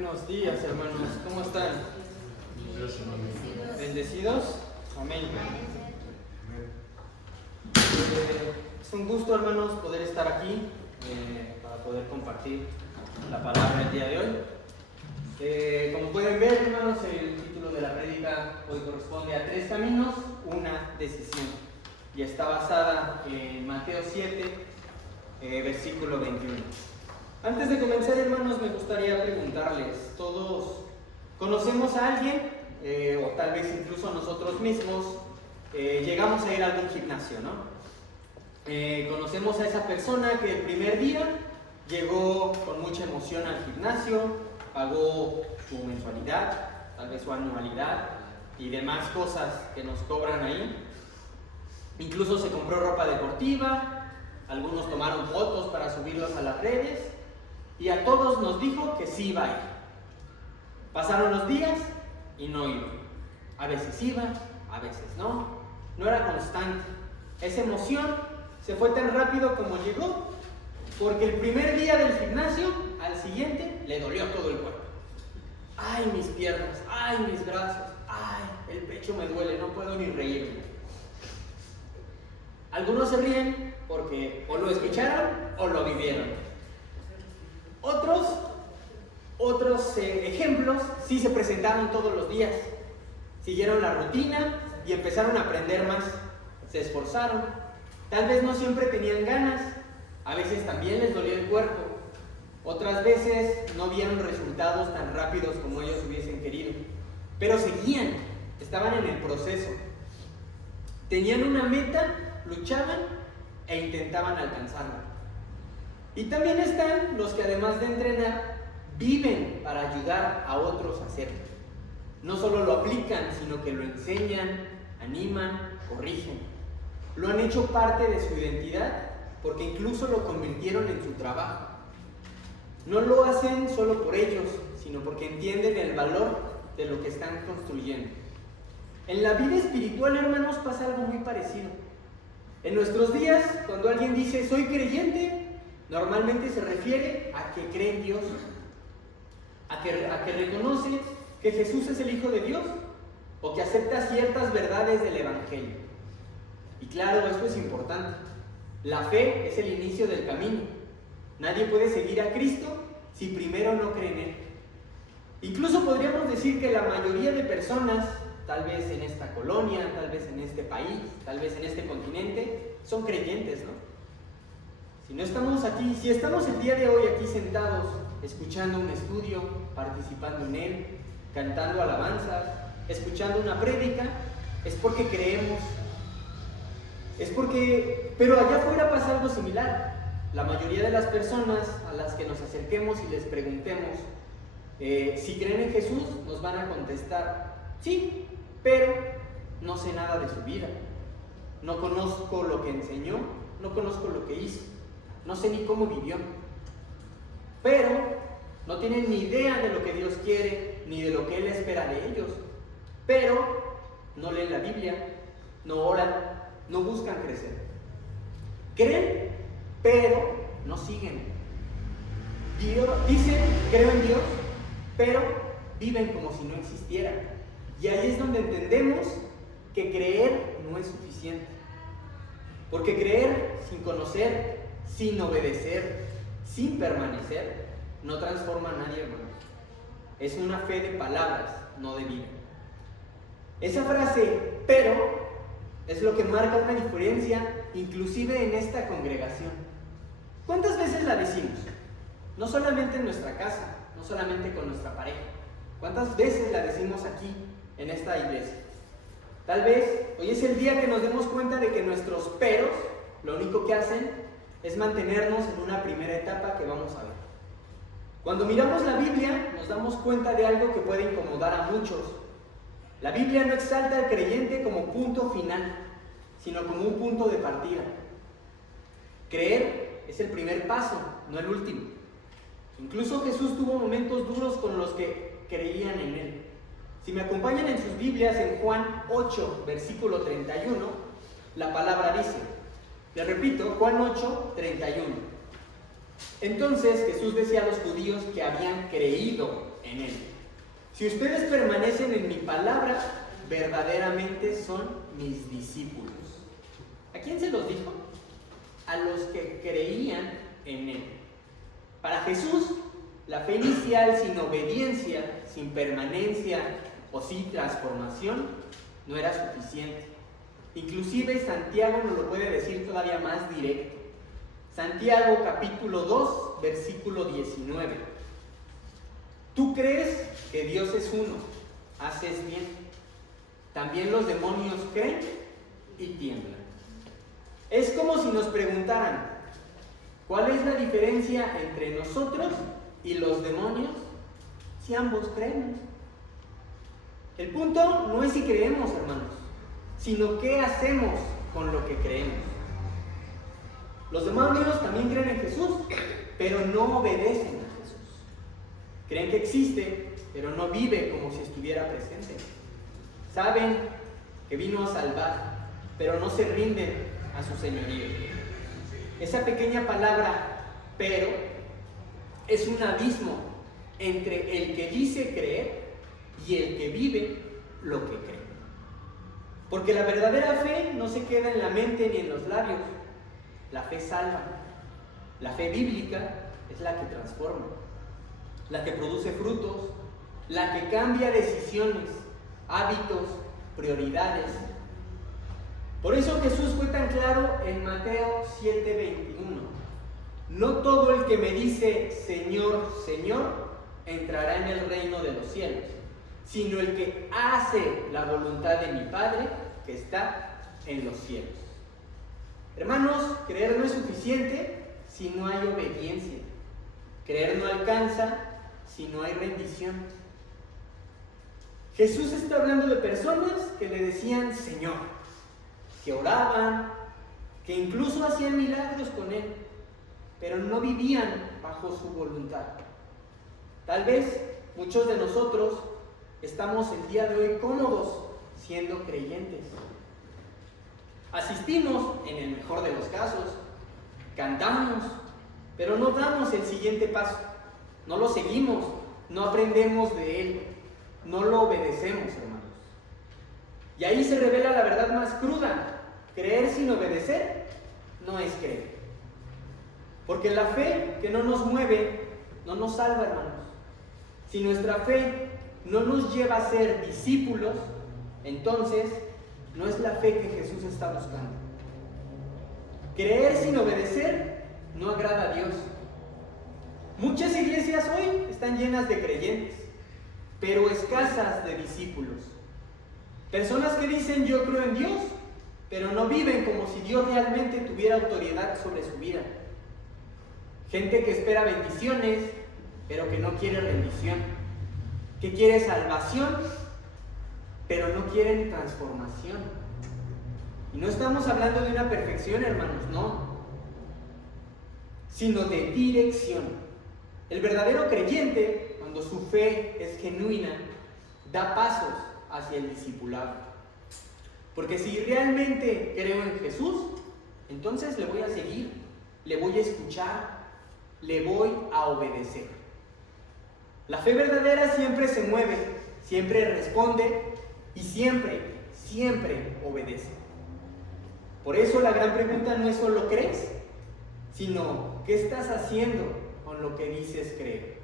Buenos días, hermanos. ¿Cómo están? ¿Bendecidos? Amén. Es un gusto, hermanos, poder estar aquí para poder compartir la palabra el día de hoy. Como pueden ver, hermanos, el título de la prédica hoy corresponde a 3 caminos, una decisión. Y está basada en Mateo 7, versículo 21. Antes de comenzar, hermanos, me gustaría preguntarles, ¿todos conocemos a alguien, o tal vez incluso nosotros mismos, llegamos a ir a algún gimnasio, ¿no? Conocemos a esa persona que el primer día llegó con mucha emoción al gimnasio, pagó su mensualidad, tal vez su anualidad y demás cosas que nos cobran ahí. Incluso se compró ropa deportiva, algunos tomaron fotos para subirlos a las redes y a todos nos dijo que sí iba a ir. Pasaron los días y no iba. A veces iba, a veces no. No era constante. Esa emoción se fue tan rápido como llegó, porque el primer día del gimnasio, al siguiente, le dolió todo el cuerpo. Ay, mis piernas, ay, mis brazos, ay, el pecho me duele, no puedo ni reírme. Algunos se ríen porque o lo escucharon o lo vivieron. Otros ejemplos sí se presentaron todos los días. Siguieron la rutina y empezaron a aprender más. Se esforzaron. Tal vez no siempre tenían ganas. A veces también les dolía el cuerpo. Otras veces no vieron resultados tan rápidos como ellos hubiesen querido. Pero seguían. Estaban en el proceso. Tenían una meta, luchaban e intentaban alcanzarla. Y también están los que, además de entrenar, viven para ayudar a otros a hacerlo. No solo lo aplican, sino que lo enseñan, animan, corrigen. Lo han hecho parte de su identidad porque incluso lo convirtieron en su trabajo. No lo hacen solo por ellos, sino porque entienden el valor de lo que están construyendo. En la vida espiritual, hermanos, pasa algo muy parecido. En nuestros días, cuando alguien dice soy creyente, normalmente se refiere a que cree en Dios, a que reconoce que Jesús es el Hijo de Dios o que acepta ciertas verdades del Evangelio. Y claro, esto es importante. La fe es el inicio del camino. Nadie puede seguir a Cristo si primero no cree en Él. Incluso podríamos decir que la mayoría de personas, tal vez en esta colonia, tal vez en este país, tal vez en este continente, son creyentes, ¿no? Si no estamos aquí, si estamos el día de hoy aquí sentados, escuchando un estudio, participando en él, cantando alabanzas, escuchando una prédica, es porque creemos. Pero allá afuera pasa algo similar. La mayoría de las personas a las que nos acerquemos y les preguntemos si creen en Jesús, nos van a contestar, sí, pero no sé nada de su vida. No conozco lo que enseñó, no conozco lo que hizo. No sé ni cómo vivió, pero no tienen ni idea de lo que Dios quiere, ni de lo que Él espera de ellos, pero no leen la Biblia, no oran, no buscan crecer. Creen, pero no siguen. Dicen, creo en Dios, pero viven como si no existiera. Y ahí es donde entendemos que creer no es suficiente, porque creer sin conocer, sin obedecer, sin permanecer, no transforma a nadie, hermanos. Es una fe de palabras, no de vida. Esa frase, pero, es lo que marca una diferencia, inclusive en esta congregación. ¿Cuántas veces la decimos? No solamente en nuestra casa, no solamente con nuestra pareja. ¿Cuántas veces la decimos aquí, en esta iglesia? Tal vez hoy es el día que nos demos cuenta de que nuestros peros, lo único que hacen es mantenernos en una primera etapa que vamos a ver. Cuando miramos la Biblia, nos damos cuenta de algo que puede incomodar a muchos. La Biblia no exalta al creyente como punto final, sino como un punto de partida. Creer es el primer paso, no el último. Incluso Jesús tuvo momentos duros con los que creían en Él. Si me acompañan en sus Biblias, en Juan 8, versículo 31, la palabra dice, les repito, Juan 8, 31. Entonces Jesús decía a los judíos que habían creído en Él. Si ustedes permanecen en mi palabra, verdaderamente son mis discípulos. ¿A quién se los dijo? A los que creían en Él. Para Jesús, la fe inicial sin obediencia, sin permanencia o sin transformación no era suficiente. Inclusive Santiago nos lo puede decir todavía más directo. Santiago capítulo 2, versículo 19. Tú crees que Dios es uno, haces bien. También los demonios creen y tiemblan. Es como si nos preguntaran, ¿cuál es la diferencia entre nosotros y los demonios si ambos creemos? El punto no es si creemos, hermanos, sino qué hacemos con lo que creemos. Los demonios también creen en Jesús, pero no obedecen a Jesús. Creen que existe, pero no vive como si estuviera presente. Saben que vino a salvar, pero no se rinden a su señorío. Esa pequeña palabra, pero, es un abismo entre el que dice creer y el que vive lo que cree. Porque la verdadera fe no se queda en la mente ni en los labios. La fe salva. La fe bíblica es la que transforma, la que produce frutos, la que cambia decisiones, hábitos, prioridades. Por eso Jesús fue tan claro en Mateo 7:21. No todo el que me dice Señor, Señor, entrará en el reino de los cielos, sino el que hace la voluntad de mi Padre que está en los cielos. Hermanos, creer no es suficiente si no hay obediencia. Creer no alcanza si no hay rendición. Jesús está hablando de personas que le decían Señor, que oraban, que incluso hacían milagros con Él, pero no vivían bajo su voluntad. Tal vez muchos de nosotros estamos el día de hoy cómodos siendo creyentes. Asistimos, en el mejor de los casos, cantamos, pero no damos el siguiente paso, no lo seguimos, no aprendemos de Él, no lo obedecemos, hermanos. Y ahí se revela la verdad más cruda: creer sin obedecer no es creer. Porque la fe que no nos mueve no nos salva, hermanos. Si nuestra fe no nos lleva a ser discípulos, entonces no es la fe que Jesús está buscando. Creer sin obedecer no agrada a Dios. Muchas iglesias hoy están llenas de creyentes, pero escasas de discípulos. Personas que dicen yo creo en Dios, pero no viven como si Dios realmente tuviera autoridad sobre su vida. Gente que espera bendiciones, pero que no quiere rendición. Que quiere salvación, pero no quieren transformación. Y no estamos hablando de una perfección, hermanos, no, sino de dirección. El verdadero creyente, cuando su fe es genuina, da pasos hacia el discipulado. Porque si realmente creo en Jesús, entonces le voy a seguir, le voy a escuchar, le voy a obedecer. La fe verdadera siempre se mueve, siempre responde y siempre obedece. Por eso la gran pregunta no es solo ¿crees?, sino ¿qué estás haciendo con lo que dices creer?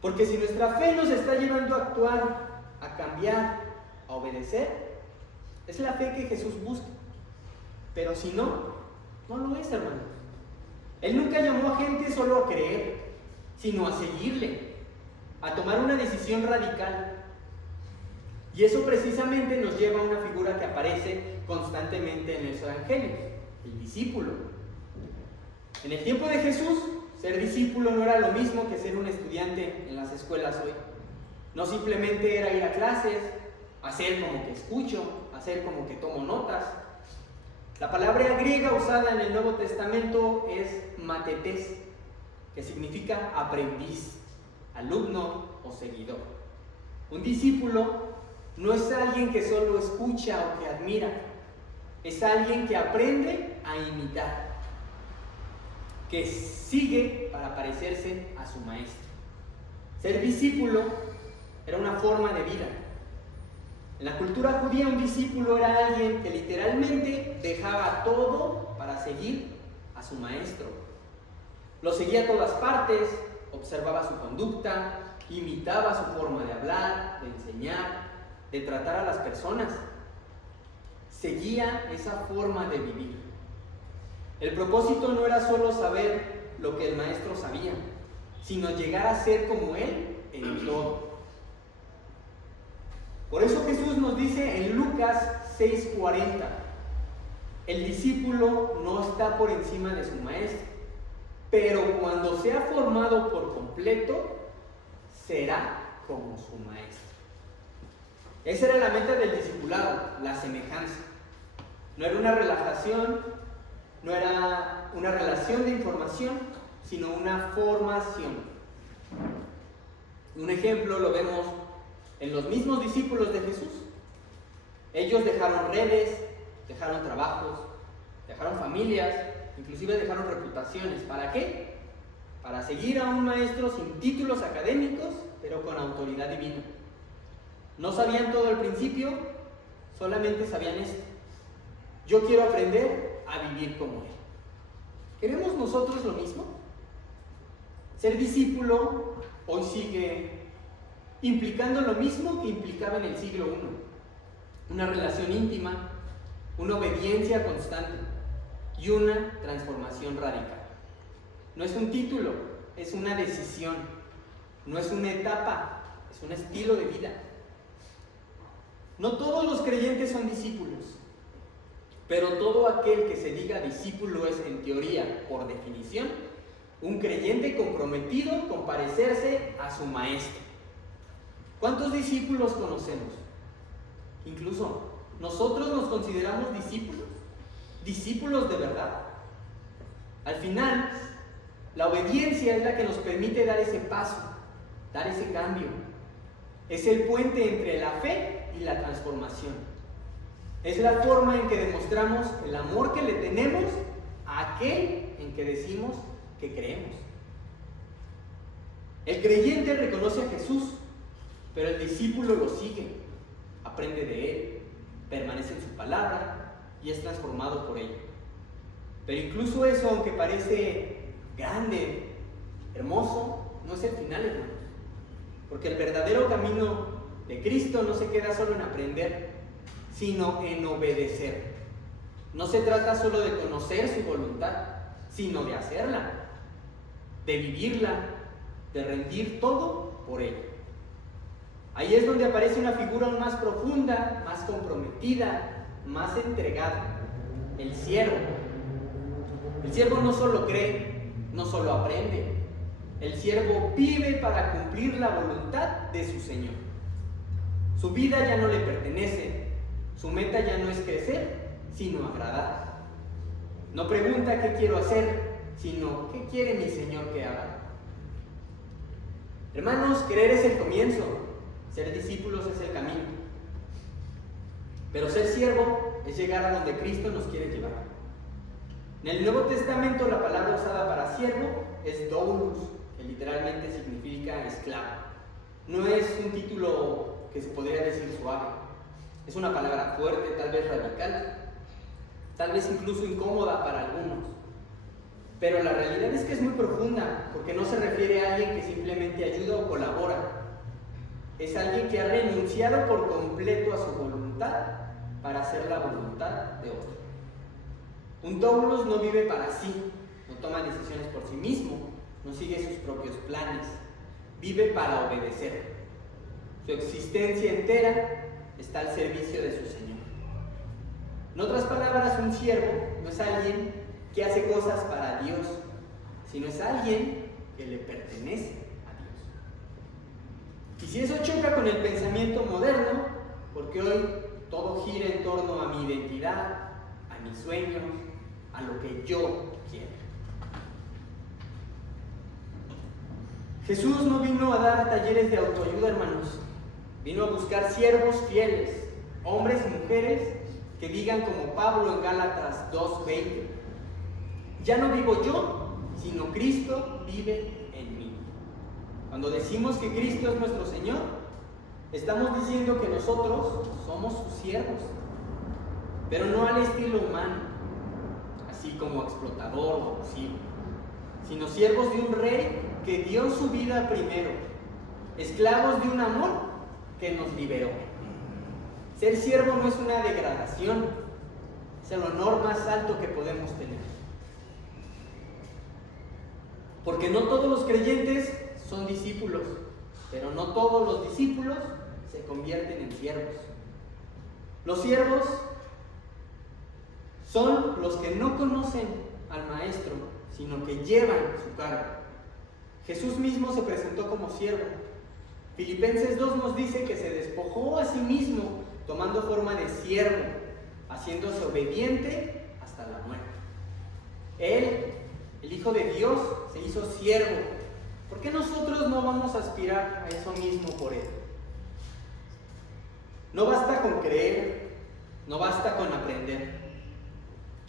Porque si nuestra fe nos está llevando a actuar, a cambiar, a obedecer, es la fe que Jesús busca. Pero si no, no lo es, hermanos. Él nunca llamó a gente solo a creer, sino a seguirle, a tomar una decisión radical. Y eso precisamente nos lleva a una figura que aparece constantemente en los evangelios: el discípulo. En el tiempo de Jesús, ser discípulo no era lo mismo que ser un estudiante en las escuelas hoy. No simplemente era ir a clases, hacer como que escucho, hacer como que tomo notas. La palabra griega usada en el Nuevo Testamento es matetes, que significa aprendiz, alumno o seguidor. Un discípulo no es alguien que solo escucha o que admira, es alguien que aprende a imitar, que sigue para parecerse a su maestro. Ser discípulo era una forma de vida. En la cultura judía, un discípulo era alguien que literalmente dejaba todo para seguir a su maestro. Lo seguía a todas partes, observaba su conducta, imitaba su forma de hablar, de enseñar, de tratar a las personas. Seguía esa forma de vivir. El propósito no era solo saber lo que el maestro sabía, sino llegar a ser como él en todo. Por eso Jesús nos dice en Lucas 6:40, el discípulo no está por encima de su maestro, pero cuando sea formado por completo, será como su maestro. Esa era la meta del discipulado, la semejanza. No era una relajación, no era una relación de información, sino una formación. Un ejemplo lo vemos en los mismos discípulos de Jesús. Ellos dejaron redes, dejaron trabajos, dejaron familias, inclusive dejaron reputaciones. ¿Para qué? Para seguir a un maestro sin títulos académicos, pero con autoridad divina. No sabían todo al principio, solamente sabían esto: yo quiero aprender a vivir como él. ¿Queremos nosotros lo mismo? Ser discípulo hoy sigue implicando lo mismo que implicaba en el siglo I: una relación íntima, una obediencia constante y una transformación radical. No es un título, es una decisión, no es una etapa, es un estilo de vida. No todos los creyentes son discípulos, pero todo aquel que se diga discípulo es, en teoría, por definición, un creyente comprometido con parecerse a su maestro. ¿Cuántos discípulos conocemos? Incluso, ¿nosotros nos consideramos discípulos? ¿Discípulos de verdad? Al final, la obediencia es la que nos permite dar ese paso, dar ese cambio. Es el puente entre la fe y la transformación. Es la forma en que demostramos el amor que le tenemos a aquel en que decimos que creemos. El creyente reconoce a Jesús, pero el discípulo lo sigue, aprende de él, permanece en su palabra y es transformado por ella. Pero incluso eso, aunque parece grande, hermoso, no es el final, hermanos. Porque el verdadero camino de Cristo no se queda solo en aprender, sino en obedecer. No se trata solo de conocer su voluntad, sino de hacerla, de vivirla, de rendir todo por ella. Ahí es donde aparece una figura aún más profunda, más comprometida, más entregada: el siervo. El siervo no solo cree, no solo aprende. El siervo vive para cumplir la voluntad de su Señor. Su vida ya no le pertenece, su meta ya no es crecer, sino agradar. No pregunta qué quiero hacer, sino qué quiere mi Señor que haga. Hermanos, creer es el comienzo, ser discípulos es el camino. Pero ser siervo es llegar a donde Cristo nos quiere llevar. En el Nuevo Testamento la palabra usada para siervo es doulos, que literalmente significa esclavo. No es un título que se podría decir suave. Es una palabra fuerte, tal vez radical, tal vez incluso incómoda para algunos. Pero la realidad es que es muy profunda, porque no se refiere a alguien que simplemente ayuda o colabora. Es alguien que ha renunciado por completo a su voluntad para hacer la voluntad de otro. Un doulos no vive para sí, no toma decisiones por sí mismo, no sigue sus propios planes, vive para obedecer. Su existencia entera está al servicio de su Señor. En otras palabras, un siervo no es alguien que hace cosas para Dios, sino es alguien que le pertenece a Dios. Y si eso choca con el pensamiento moderno, porque hoy todo gira en torno a mi identidad, a mis sueños, a lo que yo quiero. Jesús no vino a dar talleres de autoayuda, hermanos. Vino a buscar siervos fieles, hombres y mujeres que digan como Pablo en Gálatas 2:20: ya no vivo yo, sino Cristo vive en mí. Cuando decimos que Cristo es nuestro Señor, estamos diciendo que nosotros somos sus siervos, pero no al estilo humano, así como explotador o abusivo, sino siervos de un rey que dio su vida primero, esclavos de un amor que nos liberó. Ser siervo no es una degradación, es el honor más alto que podemos tener. Porque no todos los creyentes son discípulos, pero no todos los discípulos se convierten en siervos. Los siervos son los que no conocen al Maestro, sino que llevan su cargo. Jesús mismo se presentó como siervo. Filipenses 2 nos dice que se despojó a sí mismo, tomando forma de siervo, haciéndose obediente hasta la muerte. Él, el Hijo de Dios, se hizo siervo. ¿Por qué nosotros no vamos a aspirar a eso mismo por Él? No basta con creer, no basta con aprender.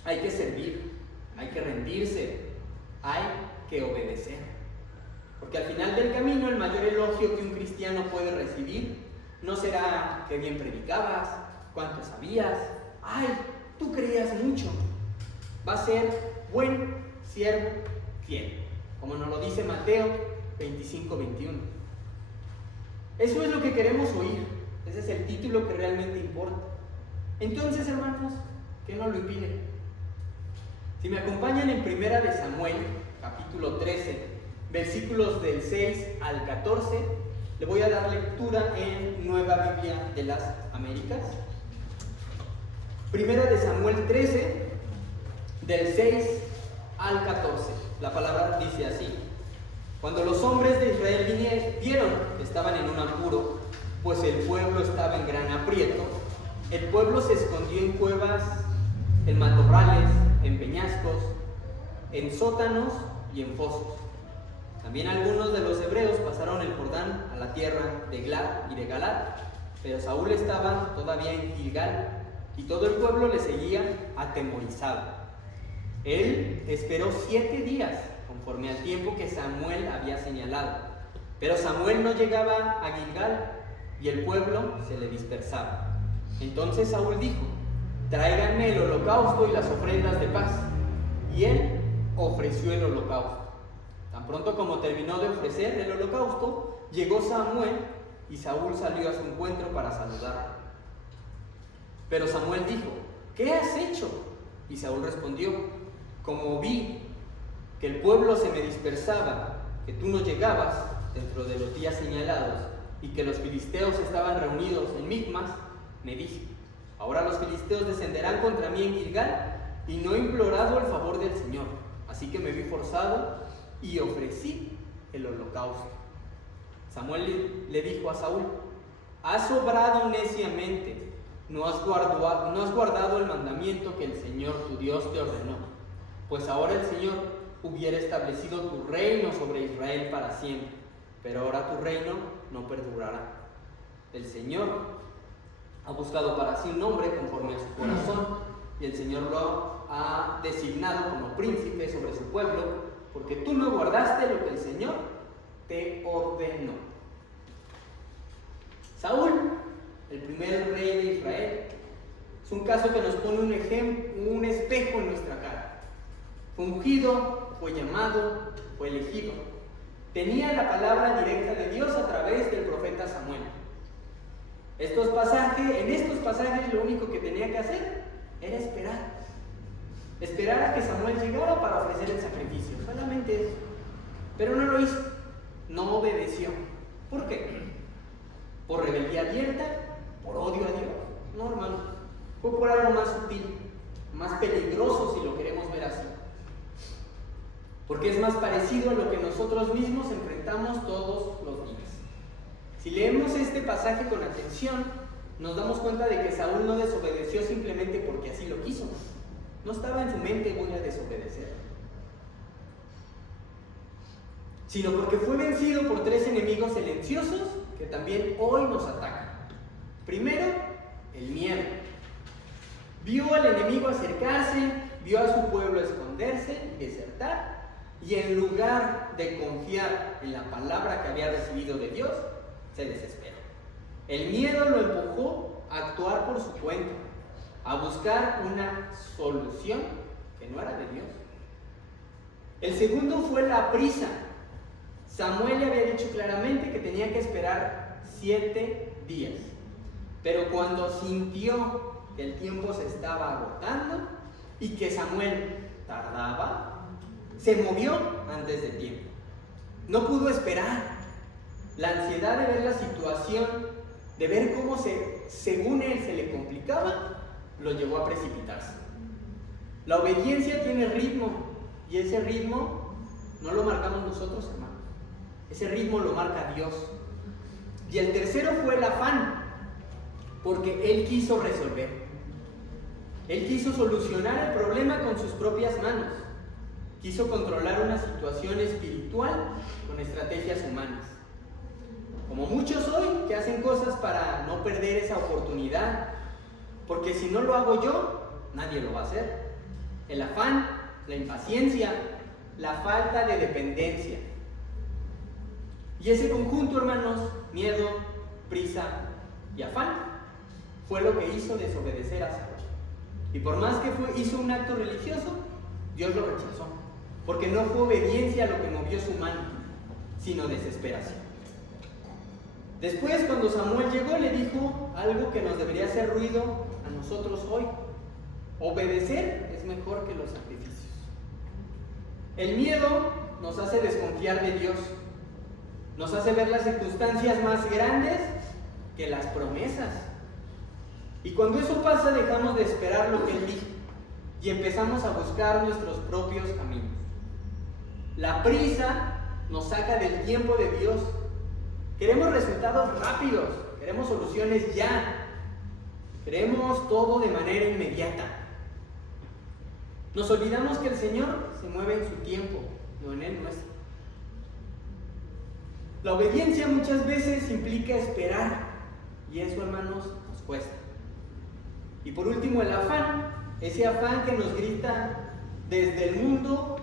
Hay que servir, hay que rendirse, hay que obedecer. Porque al final del camino el mayor elogio que un cristiano puede recibir no será que bien predicabas, cuánto sabías, ay, tú creías mucho. Va a ser buen siervo fiel, como nos lo dice Mateo 25-21. Eso es lo que queremos oír. Ese es el título que realmente importa. Entonces, hermanos, ¿qué nos lo impide? Si me acompañan en 1 de Samuel, capítulo 13, versículos del 6 al 14, le voy a dar lectura en Nueva Biblia de las Américas. 1 de Samuel 13, del 6 al 14. La palabra dice así: Cuando los hombres de Israel vieron que estaban en un apuro, pues el pueblo estaba en gran aprieto, el pueblo se escondió en cuevas, en matorrales, en peñascos, en sótanos y en fosos. También algunos de los hebreos pasaron el Jordán a la tierra de Glad y de Galad, pero Saúl estaba todavía en Gilgal y todo el pueblo le seguía atemorizado. Él esperó 7 días, conforme al tiempo que Samuel había señalado, pero Samuel no llegaba a Gilgal y el pueblo se le dispersaba. Entonces Saúl dijo: tráiganme el holocausto y las ofrendas de paz. Y él ofreció el holocausto. Tan pronto como terminó de ofrecer el holocausto, llegó Samuel y Saúl salió a su encuentro para saludarlo. Pero Samuel dijo: ¿qué has hecho? Y Saúl respondió: como vi que el pueblo se me dispersaba, que tú no llegabas dentro de los días señalados y que los filisteos estaban reunidos en Micmas, me dije: ahora los filisteos descenderán contra mí en Gilgal, y no he implorado el favor del Señor. Así que me vi forzado y ofrecí el holocausto. Samuel le dijo a Saúl: has obrado neciamente, no has guardado el mandamiento que el Señor tu Dios te ordenó. Pues ahora el Señor hubiera establecido tu reino sobre Israel para siempre, pero ahora tu reino no perdurará. El Señor ha buscado para sí un hombre conforme a su corazón, y el Señor lo ha designado como príncipe sobre su pueblo, porque tú no guardaste lo que el Señor te ordenó. Saúl, el primer rey de Israel, es un caso que nos pone un espejo en nuestra cara. Fue ungido, fue llamado, fue elegido. Tenía la palabra directa de Dios a través del profeta Samuel. En estos pasajes lo único que tenía que hacer era esperar. Esperar a que Samuel llegara para ofrecer el sacrificio, solamente eso. Pero no lo hizo, no obedeció. ¿Por qué? ¿Por rebeldía abierta? ¿Por odio a Dios? No, hermano, fue por algo más sutil, más peligroso si lo queremos ver así. Porque es más parecido a lo que nosotros mismos enfrentamos todos los días. Si leemos este pasaje con atención, nos damos cuenta de que Saúl no desobedeció simplemente porque así lo quiso. No estaba en su mente: voy a desobedecer. Sino porque fue vencido por 3 enemigos silenciosos que también hoy nos atacan. Primero, el miedo. Vio al enemigo acercarse, vio a su pueblo esconderse y desertar, y en lugar de confiar en la palabra que había recibido de Dios, se desesperó. El miedo lo empujó a actuar por su cuenta, a buscar una solución que no era de Dios. El segundo fue la prisa. Samuel le había dicho claramente que tenía que esperar 7 días. Pero cuando sintió que el tiempo se estaba agotando y que Samuel tardaba, se movió antes de tiempo. No pudo esperar. La ansiedad de ver la situación, de ver cómo según él se le complicaba, lo llevó a precipitarse. La obediencia tiene ritmo, y ese ritmo no lo marcamos nosotros, hermanos. Ese ritmo lo marca Dios. Y el tercero fue el afán, porque él quiso resolver. Él quiso solucionar el problema con sus propias manos. Quiso controlar una situación espiritual con estrategias humanas. Como muchos hoy que hacen cosas para no perder esa oportunidad, porque si no lo hago yo, nadie lo va a hacer. El afán, la impaciencia, la falta de dependencia. Y ese conjunto, hermanos, miedo, prisa y afán, fue lo que hizo desobedecer a Saúl. Y por más que hizo un acto religioso, Dios lo rechazó, porque no fue obediencia a lo que movió su mano, sino desesperación. Después, cuando Samuel llegó, le dijo algo que nos debería hacer ruido a nosotros hoy: obedecer es mejor que los sacrificios. El miedo nos hace desconfiar de Dios, nos hace ver las circunstancias más grandes que las promesas. Y cuando eso pasa, dejamos de esperar lo que Él dijo y empezamos a buscar nuestros propios caminos. La prisa nos saca del tiempo de Dios. Queremos resultados rápidos, queremos soluciones ya, queremos todo de manera inmediata. Nos olvidamos que el Señor se mueve en su tiempo, no en el nuestro. La obediencia muchas veces implica esperar, y eso, hermanos, nos cuesta. Y por último, el afán, ese afán que nos grita desde el mundo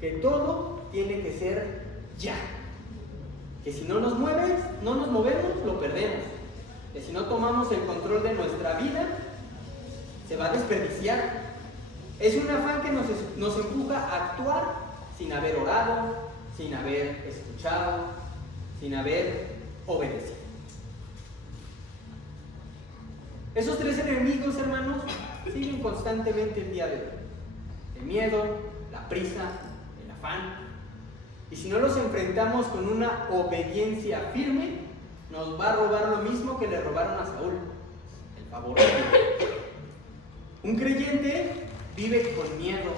que todo tiene que ser ya. Que si no nos movemos, lo perdemos. Que si no tomamos el control de nuestra vida, se va a desperdiciar. Es un afán que nos empuja a actuar sin haber orado, sin haber escuchado, sin haber obedecido. Esos 3 enemigos, hermanos, siguen constantemente el día de hoy. El miedo, la prisa, el afán. Y si no los enfrentamos con una obediencia firme, nos va a robar lo mismo que le robaron a Saúl: el favor de Dios. Un creyente vive con miedo,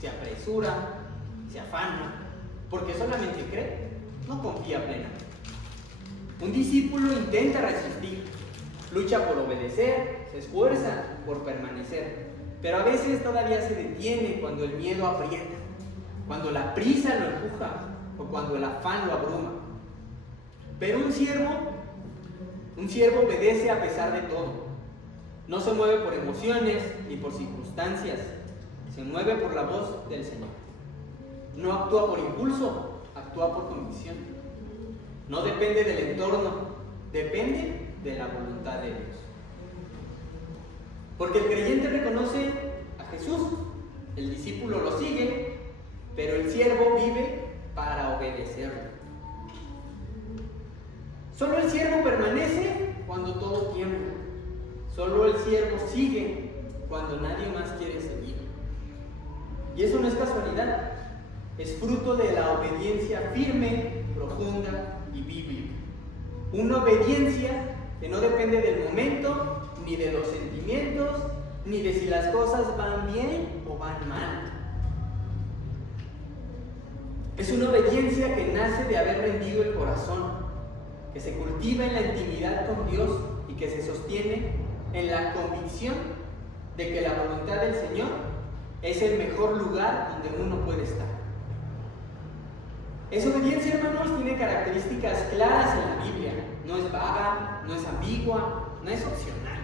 se apresura, se afana, porque solamente cree, no confía plenamente. Un discípulo intenta resistir, lucha por obedecer, se esfuerza por permanecer, pero a veces todavía se detiene cuando el miedo aprieta, cuando la prisa lo empuja o cuando el afán lo abruma. Pero un siervo obedece a pesar de todo. No se mueve por emociones ni por circunstancias, se mueve por la voz del Señor. No actúa por impulso, actúa por convicción. No depende del entorno, depende de la voluntad de Dios. Porque el creyente reconoce a Jesús, el discípulo lo sigue, pero el siervo vive para obedecerlo. Solo el siervo permanece cuando todo tiembla. Solo el siervo sigue cuando nadie más quiere seguir. Y eso no es casualidad, es fruto de la obediencia firme, profunda y bíblica. Una obediencia que no depende del momento, ni de los sentimientos, ni de si las cosas van bien o van mal. Es una obediencia que nace de haber rendido el corazón, que se cultiva en la intimidad con Dios y que se sostiene en la convicción de que la voluntad del Señor es el mejor lugar donde uno puede estar. Esa obediencia, hermanos, tiene características claras en la Biblia. No es vaga, no es ambigua, no es opcional.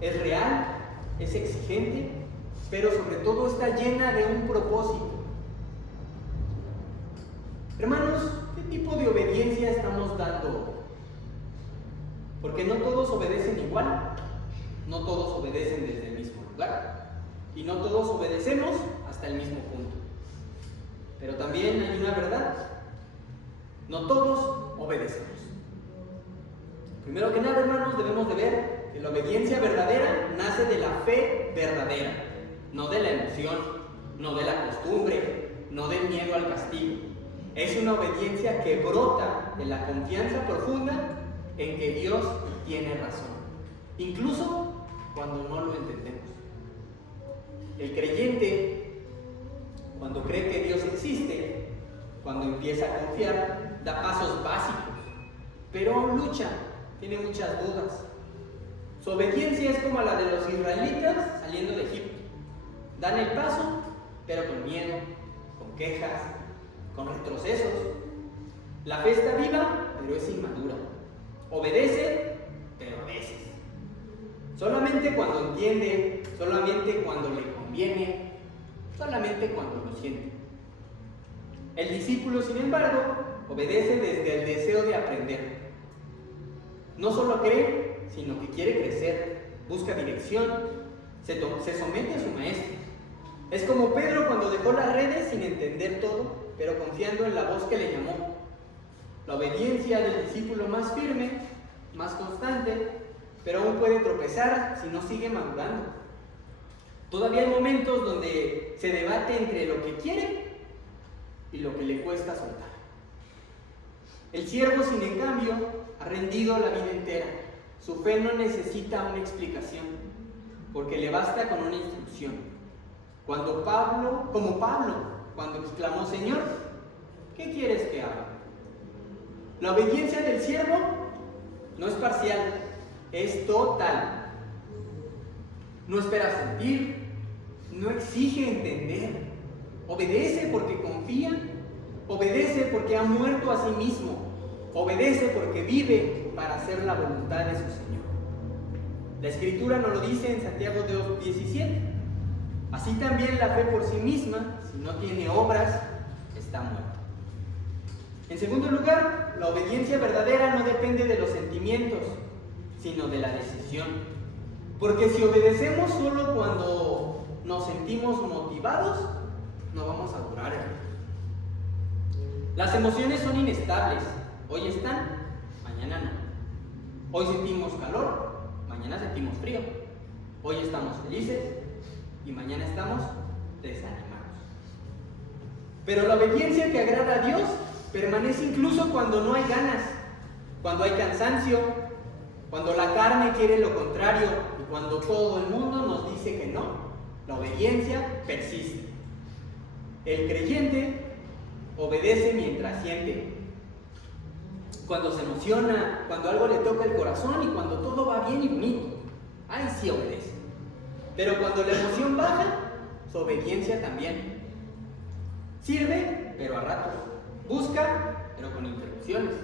Es real, es exigente, pero sobre todo está llena de un propósito. Hermanos, ¿qué tipo de obediencia estamos dando? Porque no todos obedecen igual, no todos obedecen desde el mismo lugar y no todos obedecemos hasta el mismo punto. Pero también hay una verdad, no todos obedecemos. Primero que nada, hermanos, debemos de ver que la obediencia verdadera nace de la fe verdadera, no de la emoción, no de la costumbre, no del miedo al castigo. Es una obediencia que brota de la confianza profunda en que Dios tiene razón, incluso cuando no lo entendemos. El creyente, cuando cree que Dios existe, cuando empieza a confiar, da pasos básicos, pero lucha, tiene muchas dudas. Su obediencia es como la de los israelitas saliendo de Egipto. Dan el paso, pero con miedo, con quejas, con retrocesos. La fe está viva, pero es inmadura. Obedece, pero a veces. Solamente cuando entiende, solamente cuando le conviene, solamente cuando lo siente. El discípulo, sin embargo, obedece desde el deseo de aprender. No solo cree, sino que quiere crecer, busca dirección, se somete a su maestro. Es como Pedro cuando dejó las redes sin entender todo, pero confiando en la voz que le llamó. La obediencia del discípulo más firme, más constante, pero aún puede tropezar si no sigue madurando. Todavía hay momentos donde se debate entre lo que quiere y lo que le cuesta soltar. El siervo, sin en cambio, ha rendido la vida entera. Su fe no necesita una explicación, porque le basta con una instrucción. Como Pablo, cuando exclamó: Señor, ¿qué quieres que haga? La obediencia del siervo no es parcial, es total. No espera sentir, no exige entender. Obedece porque confía, obedece porque ha muerto a sí mismo, obedece porque vive para hacer la voluntad de su Señor. La Escritura nos lo dice en Santiago 2:17. Así también la fe por sí misma, si no tiene obras, está muerta. En segundo lugar, la obediencia verdadera no depende de los sentimientos, sino de la decisión. Porque si obedecemos solo cuando nos sentimos motivados, no vamos a durar. Las emociones son inestables. Hoy están, mañana no. Hoy sentimos calor, mañana sentimos frío. Hoy estamos felices y mañana estamos desanimados. Pero la obediencia que agrada a Dios permanece incluso cuando no hay ganas, cuando hay cansancio, cuando la carne quiere lo contrario y cuando todo el mundo nos dice que no. La obediencia persiste. El creyente obedece mientras siente. Cuando se emociona, cuando algo le toca el corazón y cuando todo va bien y bonito, ahí sí obedece. Pero cuando la emoción baja, su obediencia también. Sirve, pero a ratos. Busca, pero con interrupciones.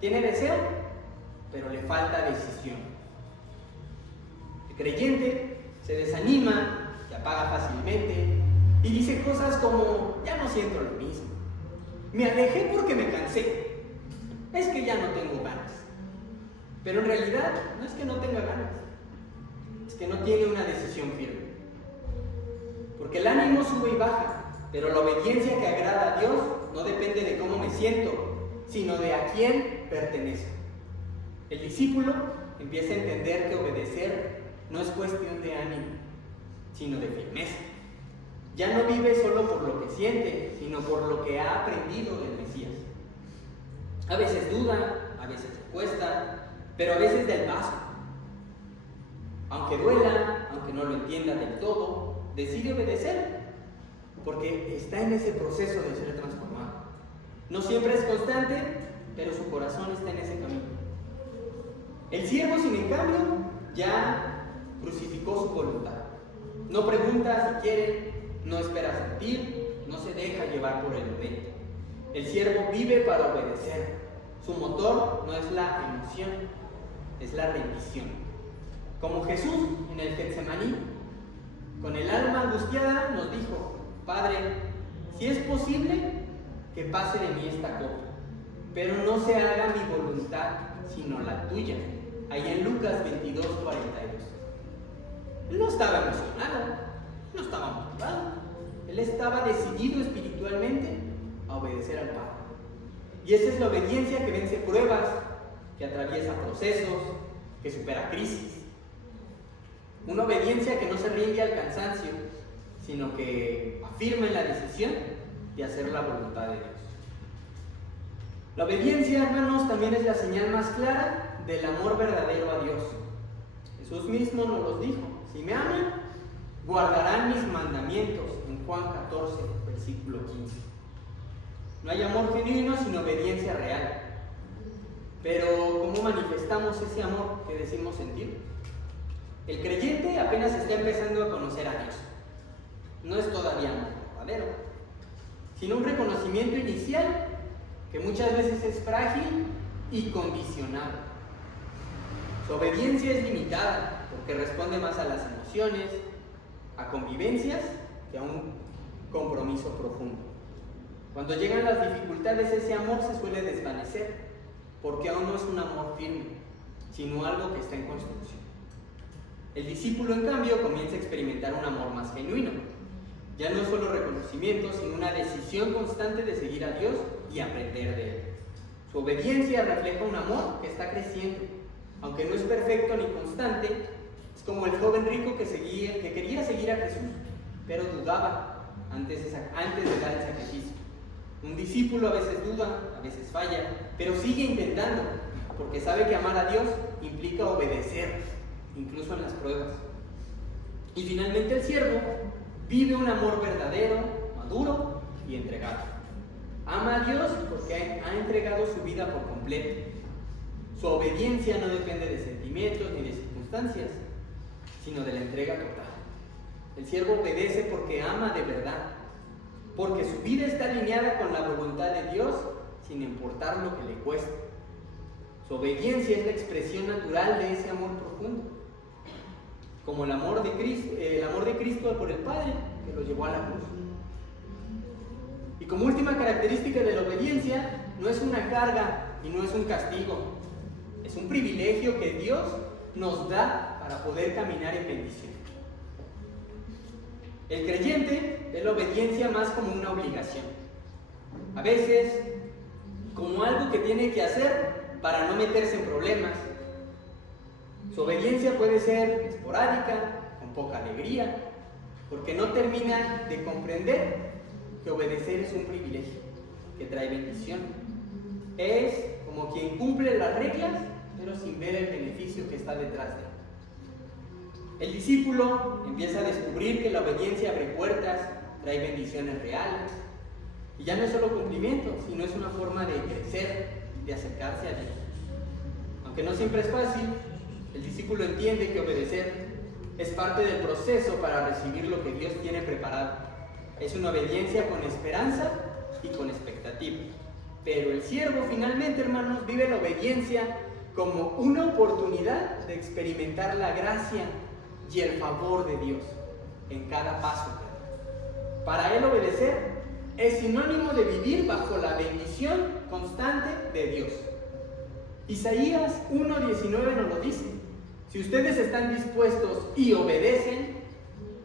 Tiene deseo, pero le falta decisión. El creyente se desanima, se apaga fácilmente y dice cosas como: ya no siento lo mismo. Me alejé porque me cansé. Es que ya no tengo ganas. Pero en realidad no es que no tenga ganas, es que no tiene una decisión firme. Porque el ánimo sube y baja, pero la obediencia que agrada a Dios no depende de cómo me siento, sino de a quién pertenezco. El discípulo empieza a entender que obedecer no es cuestión de ánimo, sino de firmeza. Ya no vive solo por lo que siente, sino por lo que ha aprendido del Mesías. A veces duda, a veces le cuesta, pero a veces da el paso. Aunque duela, aunque no lo entienda del todo, decide obedecer, porque está en ese proceso de ser transformado. No siempre es constante, pero su corazón está en ese camino. El siervo, sin en cambio, ya crucificó su voluntad. No pregunta si quiere, no espera sentir, no se deja llevar por el momento. El siervo vive para obedecer. Su motor no es la emoción, es la rendición. Como Jesús en el Getsemaní, con el alma angustiada, nos dijo: Padre, si es posible, que pase de mí esta copa, pero no se haga mi voluntad, sino la tuya. Ahí en Lucas 22:42. Él no estaba emocionado, no estaba motivado. Él estaba decidido espiritualmente a obedecer al Padre. Y esa es la obediencia que vence pruebas, que atraviesa procesos, que supera crisis. Una obediencia que no se rinde al cansancio, sino que afirma en la decisión de hacer la voluntad de Dios. La obediencia, hermanos, también es la señal más clara del amor verdadero a Dios. Jesús mismo nos los dijo: si me aman, guardarán mis mandamientos, en Juan 14, versículo 15. No hay amor genuino sin obediencia real. Pero ¿cómo manifestamos ese amor que decimos sentir? El creyente apenas está empezando a conocer a Dios. No es todavía amor verdadero, sino un reconocimiento inicial que muchas veces es frágil y condicionado. Su obediencia es limitada porque responde más a las emociones, a convivencias, que a un compromiso profundo. Cuando llegan las dificultades, ese amor se suele desvanecer, porque aún no es un amor firme, sino algo que está en construcción. El discípulo, en cambio, comienza a experimentar un amor más genuino. Ya no es solo reconocimiento, sino una decisión constante de seguir a Dios y aprender de Él. Su obediencia refleja un amor que está creciendo. Aunque no es perfecto ni constante, es como el joven rico que quería seguir a Jesús, pero dudaba antes de dar el sacrificio. Un discípulo a veces duda, a veces falla, pero sigue intentando, porque sabe que amar a Dios implica obedecer, incluso en las pruebas. Y finalmente el siervo vive un amor verdadero, maduro y entregado. Ama a Dios porque ha entregado su vida por completo. Su obediencia no depende de sentimientos ni de circunstancias, sino de la entrega total. El siervo obedece porque ama de verdad, porque su vida está alineada con la voluntad de Dios, sin importar lo que le cueste. Su obediencia es la expresión natural de ese amor profundo, como el amor de Cristo por el Padre, que lo llevó a la cruz. Y como última característica de la obediencia, no es una carga y no es un castigo, es un privilegio que Dios nos da para poder caminar en bendición. El creyente ve la obediencia más como una obligación, a veces como algo que tiene que hacer para no meterse en problemas. Su obediencia puede ser esporádica, con poca alegría, porque no termina de comprender que obedecer es un privilegio que trae bendición. Es como quien cumple las reglas, pero sin ver el beneficio que está detrás de él. El discípulo empieza a descubrir que la obediencia abre puertas, trae bendiciones reales, y ya no es solo cumplimiento, sino es una forma de crecer, de acercarse a Dios. Aunque no siempre es fácil, el discípulo entiende que obedecer es parte del proceso para recibir lo que Dios tiene preparado. Es una obediencia con esperanza y con expectativa. Pero el siervo finalmente, hermanos, vive la obediencia como una oportunidad de experimentar la gracia y el favor de Dios en cada paso. Para él obedecer es sinónimo de vivir bajo la bendición constante de Dios. Isaías 1:19 nos lo dice: si ustedes están dispuestos y obedecen,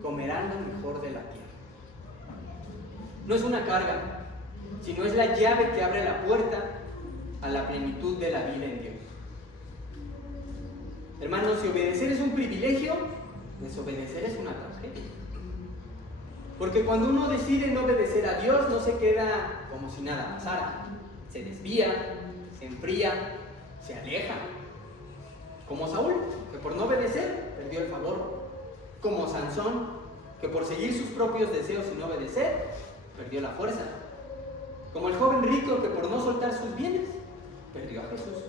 comerán lo mejor de la tierra. No es una carga, sino es la llave que abre la puerta a la plenitud de la vida en Dios. Hermanos, si obedecer es un privilegio, desobedecer es una tragedia. Porque cuando uno decide no obedecer a Dios, no se queda como si nada pasara. Se desvía, se enfría, se aleja. Como Saúl, que por no obedecer perdió el favor. Como Sansón, que por seguir sus propios deseos y no obedecer, perdió la fuerza. Como el joven rico, que por no soltar sus bienes, perdió a Jesús.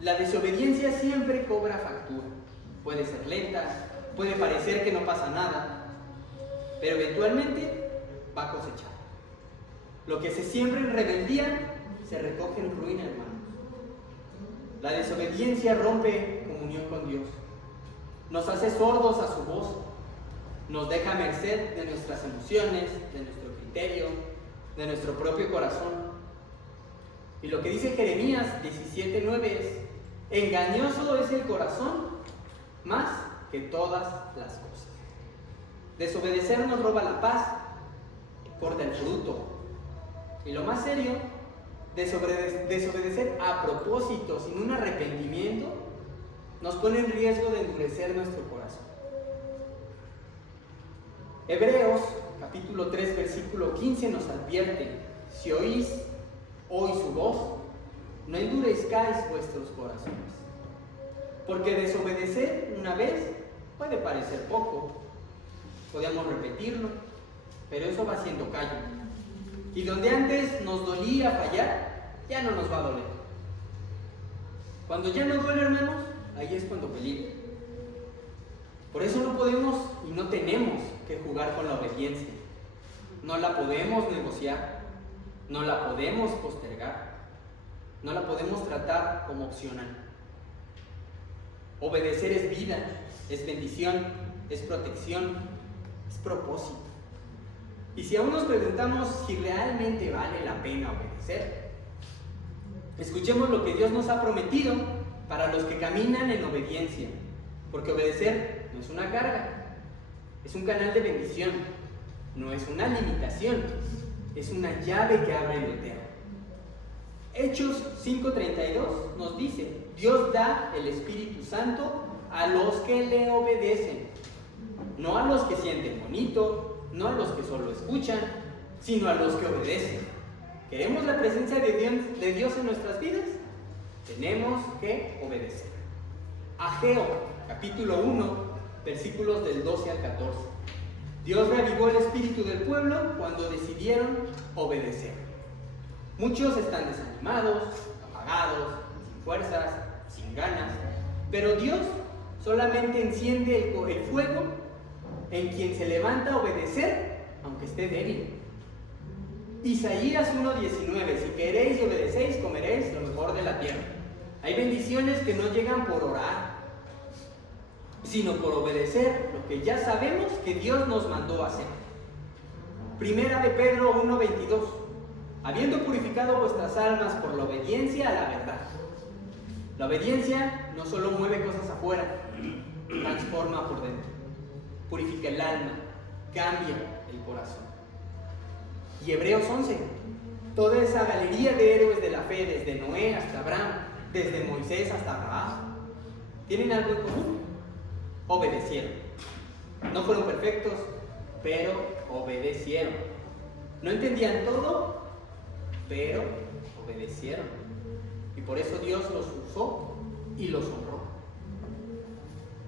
La desobediencia siempre cobra factura. Puede ser lenta, puede parecer que no pasa nada, pero eventualmente va a cosechar. Lo que se siembra en rebeldía se recoge en ruina, hermanos. La desobediencia rompe comunión con Dios, nos hace sordos a su voz, nos deja a merced de nuestras emociones, de nuestro criterio, de nuestro propio corazón. Y lo que dice Jeremías 17:9 es: engañoso es el corazón más que todas las cosas. Desobedecer nos roba la paz, corta el fruto. Y lo más serio, desobedecer a propósito, sin un arrepentimiento, nos pone en riesgo de endurecer nuestro corazón. Hebreos capítulo 3 versículo 15 nos advierte: si oís hoy su voz, no endurezcáis vuestros corazones. Porque desobedecer una vez puede parecer poco, podemos repetirlo, pero eso va haciendo callo. Y donde antes nos dolía fallar, ya no nos va a doler. Cuando ya no duele, hermanos, ahí es cuando peligra. Por eso no podemos y no tenemos que jugar con la obediencia. No la podemos negociar, no la podemos postergar, no la podemos tratar como opcional. Obedecer es vida, es bendición, es protección, es propósito. Y si aún nos preguntamos si realmente vale la pena obedecer, escuchemos lo que Dios nos ha prometido para los que caminan en obediencia, porque obedecer no es una carga, es un canal de bendición, no es una limitación, es una llave que abre el eterno. Hechos 5:32 nos dice: Dios da el Espíritu Santo a los que le obedecen, no a los que sienten bonito, no a los que solo escuchan, sino a los que obedecen. ¿Queremos la presencia de Dios en nuestras vidas? Tenemos que obedecer. Ageo, capítulo 1, versículos del 12 al 14. Dios reavivó el espíritu del pueblo cuando decidieron obedecer. Muchos están desanimados, apagados, sin fuerzas, sin ganas, pero Dios solamente enciende el fuego en quien se levanta a obedecer, aunque esté débil. Isaías 1:19: si queréis y obedecéis, comeréis lo mejor de la tierra. Hay bendiciones que no llegan por orar, sino por obedecer lo que ya sabemos que Dios nos mandó a hacer. Primera de Pedro 1:22: habiendo purificado vuestras almas por la obediencia a la verdad. La obediencia no solo mueve cosas afuera, transforma por dentro, purifica el alma, cambia el corazón. Y Hebreos 11: toda esa galería de héroes de la fe, desde Noé hasta Abraham, desde Moisés hasta Rahab, tienen algo en común: obedecieron. No fueron perfectos, pero obedecieron. No entendían todo, pero obedecieron. Y por eso Dios los usó y los honró.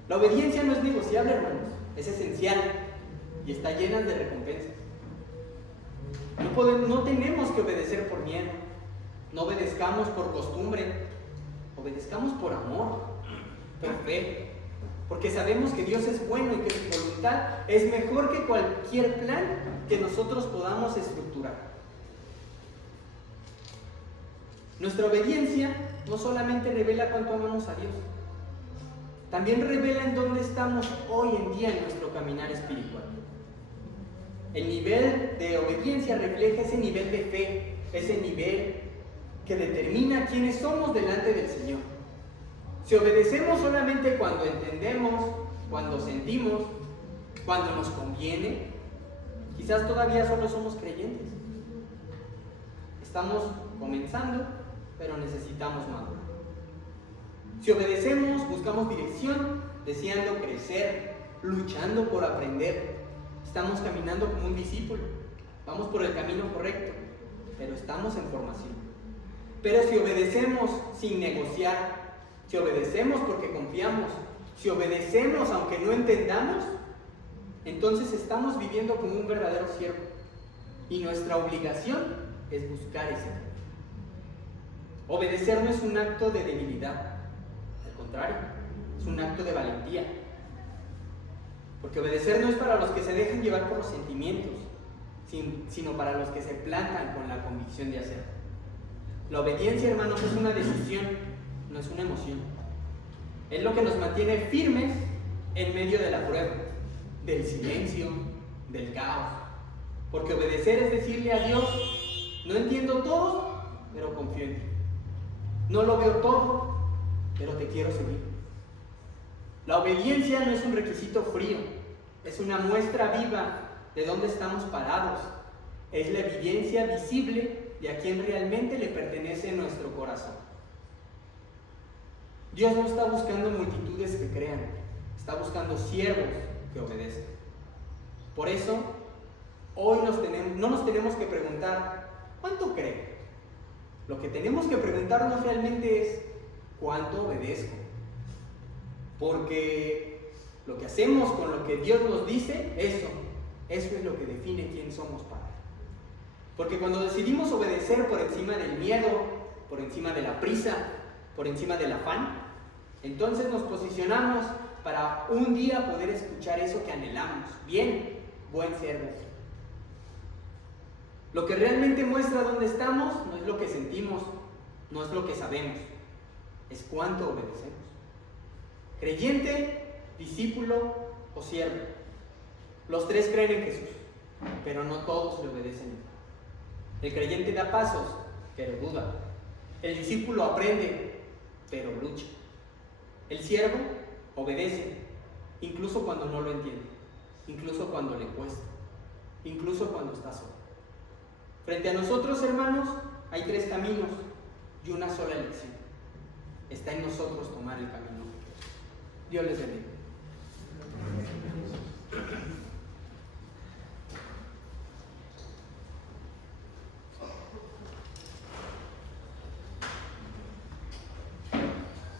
La obediencia no es negociable, hermanos, es esencial y está llena de recompensas. No tenemos que obedecer por miedo, no obedezcamos por costumbre, obedezcamos por amor, por fe, porque sabemos que Dios es bueno y que su voluntad es mejor que cualquier plan que nosotros podamos estructurar. Nuestra obediencia no solamente revela cuánto amamos a Dios, también revela en dónde estamos hoy en día en nuestro caminar espiritual. El nivel de obediencia refleja ese nivel de fe, ese nivel que determina quiénes somos delante del Señor. Si obedecemos solamente cuando entendemos, cuando sentimos, cuando nos conviene, quizás todavía solo somos creyentes. Estamos comenzando, pero necesitamos madurar. Si obedecemos, buscamos dirección, deseando crecer, luchando por aprender, estamos caminando como un discípulo, vamos por el camino correcto, pero estamos en formación. Pero si obedecemos sin negociar, si obedecemos porque confiamos, si obedecemos aunque no entendamos, entonces estamos viviendo como un verdadero siervo. Y nuestra obligación es buscar ese camino. Obedecer no es un acto de debilidad, al contrario, es un acto de valentía. Porque obedecer no es para los que se dejan llevar por los sentimientos, sino para los que se plantan con la convicción de hacerlo. La obediencia, hermanos, es una decisión, no es una emoción. Es lo que nos mantiene firmes en medio de la prueba, del silencio, del caos. Porque obedecer es decirle a Dios: no entiendo todo, pero confío en ti. No lo veo todo, pero te quiero seguir. La obediencia no es un requisito frío, es una muestra viva de dónde estamos parados. Es la evidencia visible de a quién realmente le pertenece nuestro corazón. Dios no está buscando multitudes que crean, está buscando siervos que obedezcan. Por eso, hoy no nos tenemos que preguntar: ¿cuánto creo? Lo que tenemos que preguntarnos realmente es: ¿cuánto obedezco? Porque lo que hacemos con lo que Dios nos dice, eso es lo que define quién somos para Él. Porque cuando decidimos obedecer por encima del miedo, por encima de la prisa, por encima del afán, entonces nos posicionamos para un día poder escuchar eso que anhelamos: bien, buen siervo. Lo que realmente muestra dónde estamos no es lo que sentimos, no es lo que sabemos, es cuánto obedecemos. Creyente, discípulo o siervo. Los tres creen en Jesús, pero no todos le obedecen. El creyente da pasos, pero duda. El discípulo aprende, pero lucha. El siervo obedece, incluso cuando no lo entiende, incluso cuando le cuesta, incluso cuando está solo. Frente a nosotros, hermanos, hay tres caminos y una sola elección. Está en nosotros tomar el camino. Dios les bendiga.